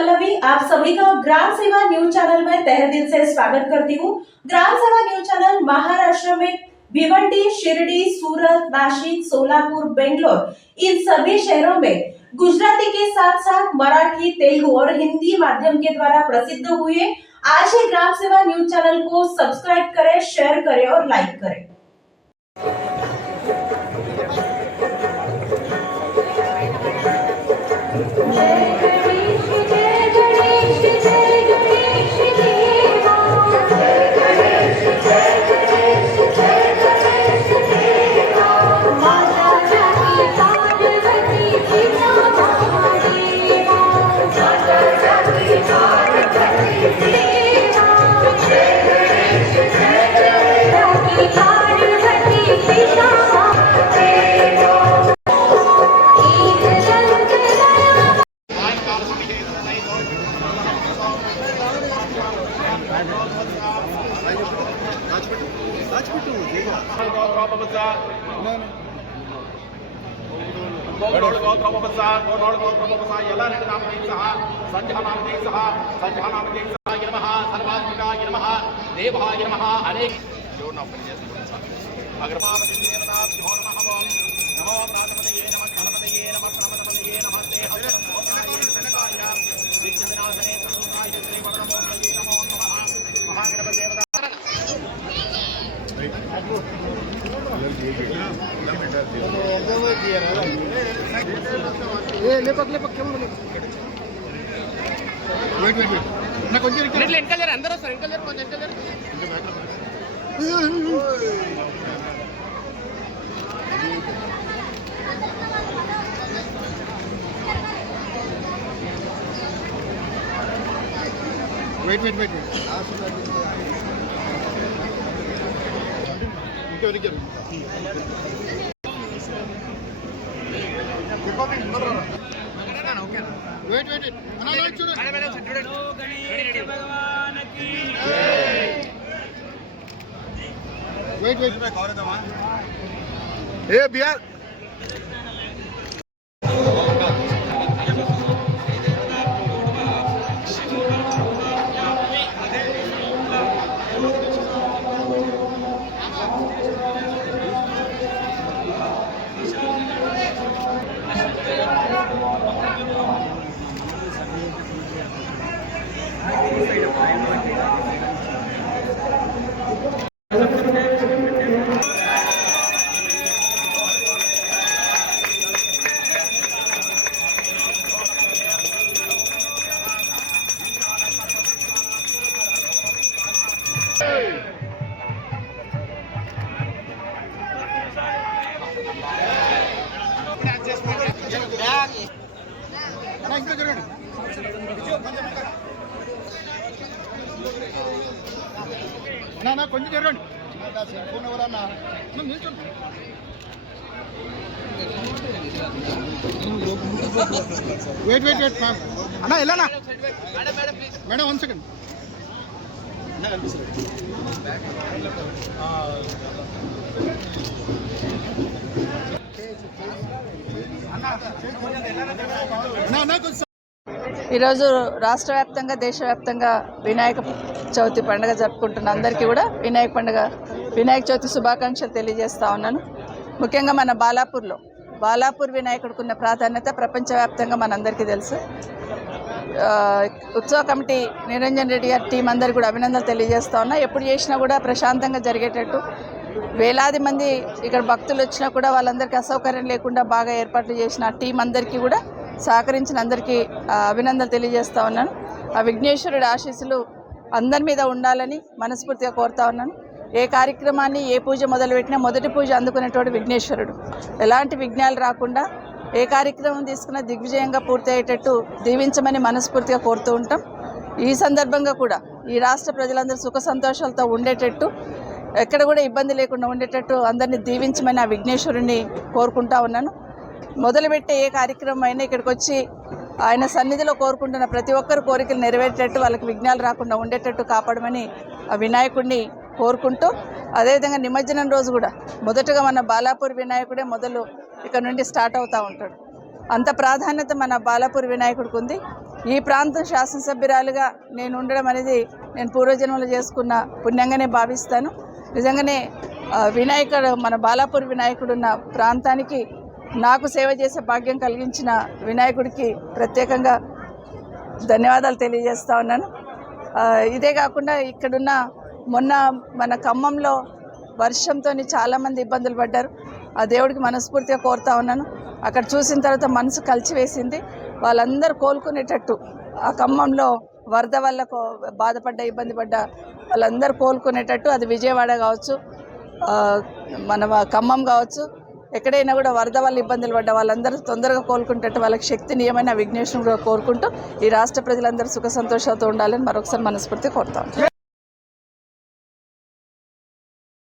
पल्लवी आप सभी का ग्राम सेवा न्यूज चैनल में तहे दिल से स्वागत करती हूँ। ग्राम सेवा न्यूज चैनल महाराष्ट्र में भिवंडी, शिरडी, सूरत, नासिक, सोलापुर, बेंगलोर इन सभी शहरों में गुजराती के साथ साथ मराठी, तेलुगु और हिंदी माध्यम के द्वारा प्रसिद्ध हुए। आज ही ग्राम सेवा न्यूज चैनल को सब्सक्राइब करें, शेयर करें और लाइक करें। Wait. Hey, Bihar. నా కొంచెం జరగండి ఫోన్ ఎవరన్నా వెయిట్ మ్యామ్ అన్నా వెళ్ళనా మేడం 1 సెకండ్ ఈరోజు రాష్ట్ర వ్యాప్తంగా దేశవ్యాప్తంగా వినాయక చవితి పండుగ జరుపుకుంటున్న అందరికీ కూడా వినాయక చవితి శుభాకాంక్షలు తెలియజేస్తా ఉన్నాను. ముఖ్యంగా మన బాలాపూర్ వినాయకుడికి ఉన్న ప్రాధాన్యత ప్రపంచవ్యాప్తంగా మనందరికీ తెలుసు. ఉత్సవ కమిటీ నిరంజన్ రెడ్డి గారి టీం అందరికీ కూడా అభినందనలు తెలియజేస్తా ఉన్నా. ఎప్పుడు చేసినా కూడా ప్రశాంతంగా జరిగేటట్టు వేలాది మంది ఇక్కడ భక్తులు వచ్చినా కూడా వాళ్ళందరికీ అసౌకర్యం లేకుండా బాగా ఏర్పాట్లు చేసిన టీం అందరికీ కూడా సహకరించిన అందరికీ అభినందనలు తెలియజేస్తా ఉన్నాను. ఆ విఘ్నేశ్వరుడి ఆశీస్సులు అందరి మీద ఉండాలని మనస్ఫూర్తిగా కోరుతా ఉన్నాను. ఏ కార్యక్రమాన్ని ఏ పూజ మొదలుపెట్టినా మొదటి పూజ అందుకునేటోడు విఘ్నేశ్వరుడు. ఎలాంటి విఘ్నాలు రాకుండా ఏ కార్యక్రమం తీసుకున్నా దిగ్విజయంగా పూర్తయ్యేటట్టు దీవించమని మనస్ఫూర్తిగా కోరుతూ ఉంటాం. ఈ సందర్భంగా కూడా ఈ రాష్ట్ర ప్రజలందరూ సుఖ సంతోషాలతో ఉండేటట్టు, ఎక్కడ కూడా ఇబ్బంది లేకుండా ఉండేటట్టు అందరినీ దీవించమని ఆ విఘ్నేశ్వరుని కోరుకుంటా ఉన్నాను. మొదలుపెట్టే ఏ కార్యక్రమం అయినా ఇక్కడికి వచ్చి ఆయన సన్నిధిలో కోరుకుంటున్న ప్రతి ఒక్కరు కోరికలు నెరవేరేటట్టు, వాళ్ళకి విఘ్నాలు రాకుండా ఉండేటట్టు కాపాడమని ఆ వినాయకుడిని కోరుకుంటూ, అదేవిధంగా నిమజ్జనం రోజు కూడా మొదటగా మన బాలాపూర్ వినాయకుడే మొదలు ఇక్కడ నుండి స్టార్ట్ అవుతూ ఉంటాడు. అంత ప్రాధాన్యత మన బాలాపూర్ వినాయకుడికి ఉంది. ఈ ప్రాంతం శాసనసభ్యురాలుగా నేను ఉండడం అనేది నేను పూర్వజన్మలో చేసుకున్న పుణ్యంగానే భావిస్తాను. నిజంగానే వినాయకుడు, మన బాలాపూర్ వినాయకుడు ఉన్న ప్రాంతానికి నాకు సేవ చేసే భాగ్యం కలిగించిన వినాయకుడికి ప్రత్యేకంగా ధన్యవాదాలు తెలియజేస్తా ఉన్నాను. ఇదే కాకుండా ఇక్కడున్న మొన్న మన ఖమ్మంలో వర్షంతో చాలామంది ఇబ్బందులు పడ్డారు. ఆ దేవుడికి మనస్ఫూర్తిగా కోరుతా ఉన్నాను. అక్కడ చూసిన తర్వాత మనసు కలిసివేసింది. వాళ్ళందరూ కోలుకునేటట్టు, ఆ ఖమ్మంలో వరద వల్ల బాధపడ్డ, ఇబ్బంది పడ్డ వాళ్ళందరూ కోలుకునేటట్టు, అది విజయవాడ కావచ్చు, మన ఖమ్మం కావచ్చు, ఎక్కడైనా కూడా వరద వల్ల ఇబ్బందులు పడ్డ వాళ్ళందరూ తొందరగా కోలుకునేటట్టు వాళ్ళకి శక్తిని ఏమైనా విఘ్నేశ్వరుని కూడా కోరుకుంటూ ఈ రాష్ట్ర ప్రజలందరూ సుఖ సంతోషాలతో ఉండాలని మరొకసారి మనస్ఫూర్తి కోరుతాం.